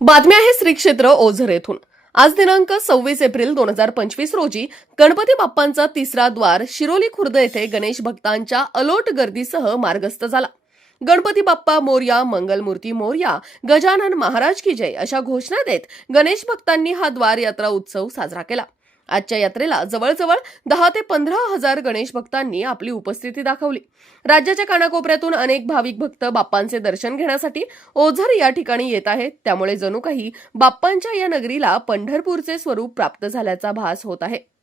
बातमी आहे श्री क्षेत्र ओझर येथून. आज दिनांक सव्वीस एप्रिल दोन हजार पंचवीस रोजी गणपती बाप्पांचा तिसरा द्वार शिरोली खुर्द येथे गणेश भक्तांच्या अलोट गर्दीसह मार्गस्थ झाला. गणपती बाप्पा मोर्या मंगलमूर्ती मोर्या गजानन महाराज की जय अशा घोषणा देत गणेश भक्तांनी हा द्वार यात्रा उत्सव साजरा केला. आजच्या यात्रेला जवळजवळ दहा ते पंधरा हजार गणेश भक्तांनी आपली उपस्थिती दाखवली. राज्याच्या कानाकोपऱ्यातून अनेक भाविक भक्त बाप्पांचे दर्शन घेण्यासाठी ओझर या ठिकाणी येत आहेत. त्यामुळे जणू काही बाप्पांच्या या नगरीला पंढरपूरचे स्वरूप प्राप्त झाल्याचा भास होत आहे.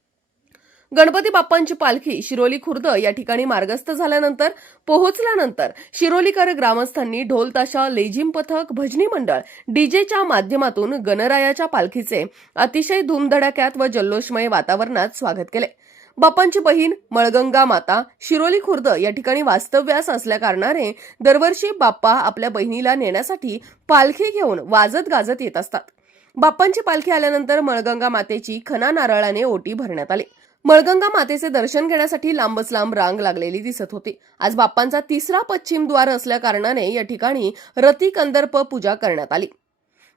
गणपती बाप्पांची पालखी शिरोली खुर्द या ठिकाणी मार्गस्थ झाल्यानंतर पोहोचल्यानंतर शिरोलीकर ग्रामस्थांनी ढोल ताशा लेझिम पथक भजनी मंडळ डीजेच्या माध्यमातून गणरायाच्या पालखीचे अतिशय धूमधडाक्यात व जल्लोषमय वातावरणात स्वागत केले. बाप्पांची बहीण मळगंगा माता शिरोली खुर्द या ठिकाणी वास्तव्यास असल्याकारणाने दरवर्षी बाप्पा आपल्या बहिणीला नेण्यासाठी पालखी घेऊन वाजत गाजत येत असतात. बाप्पांची पालखी आल्यानंतर मळगंगा मातेची खना नारळाने ओटी भरण्यात आली. मळगंगा मातेचे दर्शन घेण्यासाठी लांबच लांब रांग लागलेली दिसत होती. आज बाप्पांचा तिसरा पश्चिम द्वार असल्याकारणाने या ठिकाणी रती कंदर्प पूजा करण्यात आली.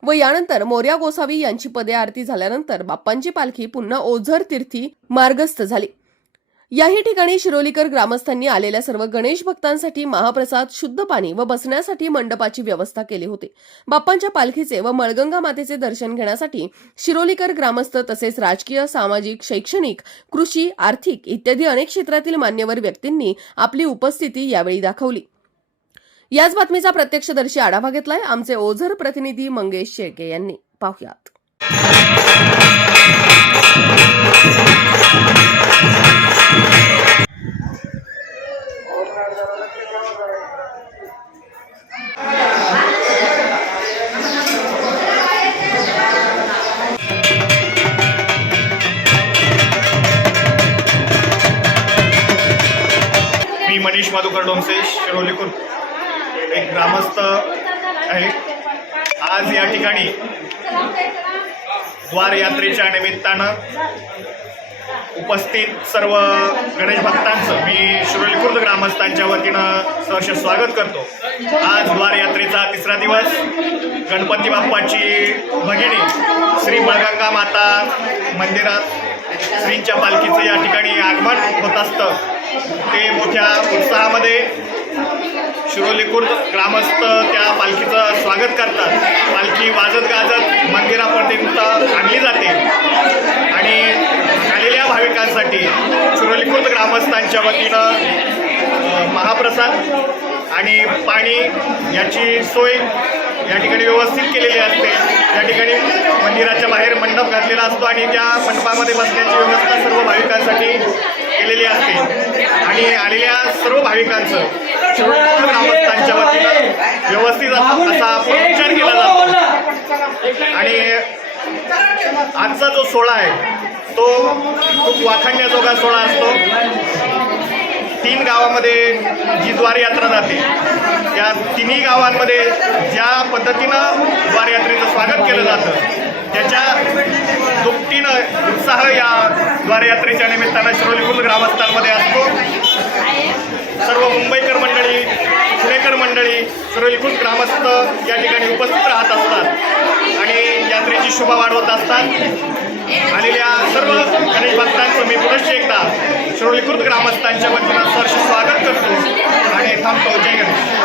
व यानंतर मोर्या गोसावी यांची पदे आरती झाल्यानंतर बाप्पांची पालखी पुन्हा ओझर तीर्थी मार्गस्थ झाली. याही ठिकाणी शिरोलीकर ग्रामस्थांनी आलेल्या सर्व गणेश भक्तांसाठी महाप्रसाद शुद्ध पाणी व बसण्यासाठी मंडपाची व्यवस्था केली होती. बाप्पांच्या पालखीचे व मळगंगा मातेचे दर्शन घेण्यासाठी शिरोलीकर ग्रामस्थ तसेच राजकीय सामाजिक शैक्षणिक कृषी आर्थिक इत्यादी अनेक क्षेत्रातील मान्यवर व्यक्तींनी आपली उपस्थिती यावेळी दाखवली. याच बातमीचा प्रत्यक्षदर्शी आढावा घेतलाय. आमचे ओझर प्रतिनिधी मंगेश शेळके यांनी. पाहुयात. मनीष माधुकर डोमसे शिरोली एक ग्रामस्थ आहे. आज या ठिकाणी द्वार यात्रेच्या निमित्तानं उपस्थित सर्व गणेश भक्तांचं मी शिरोलीखुर्द ग्रामस्थांच्या वतीनं सहर्ष स्वागत करतो. आज द्वार यात्रेचा तिसरा दिवस. गणपती बाप्पाची भगिनी श्री मळगंगा माता मंदिरात श्रींच्या पालखीचं या ठिकाणी असतं. ते मोठ्या उत्साहामध्ये शिरोली खुर्द ग्रामस्थ त्या पालखीचं स्वागत करतात. पालखी वाजत गाजत मंदिरापर्यंत आणली जाते. आणि आलेल्या भाविकांसाठी शिरोली खुर्द ग्रामस्थांच्या वतीनं महाप्रसाद आणि पाणी याची सोय या ठिकाणी व्यवस्थित केलेली असते. या ठिकाणी मंदिराच्या बाहेर मंडप घातलेला असतो आणि त्या मंडपामध्ये बसण्याची व्यवस्था सर्व भाविकांसाठी केलेली असते आणि आलेल्या सर्व भाविकांचं. शिरोली ग्रामस्थांच्या वतीनं व्यवस्थित असा असा उपचार केला जातो. आणि आजचा जो सोहळा आहे तो खूप वाखाणण्याजोगा सोहळा असतो. तीन गावामध्ये जी द्वार यात्रा जाते. त्या तिन्ही गावांमध्ये ज्या पद्धतीनं द्वार यात्रेचं स्वागत केलं जातं त्याच्या दुपटीनं उत्साह या द्वारयात्रेच्या निमित्तानं शिरोलीकुंड ग्रामस्थांमध्ये असतो. सर्व मुंबईकर मंडळी पुणेकर मंडळी सर्व एकूण ग्रामस्थ या ठिकाणी उपस्थित राहत असतात आणि यात्रेची शोभा वाढवत असतात. आलेल्या सर्व गणेश भक्तांचं मी पुनश्च एकदा शिरोली ग्रामस्थांच्या वतीनं सहर्ष स्वागत करतो आणि थांबतो. जय गणेश.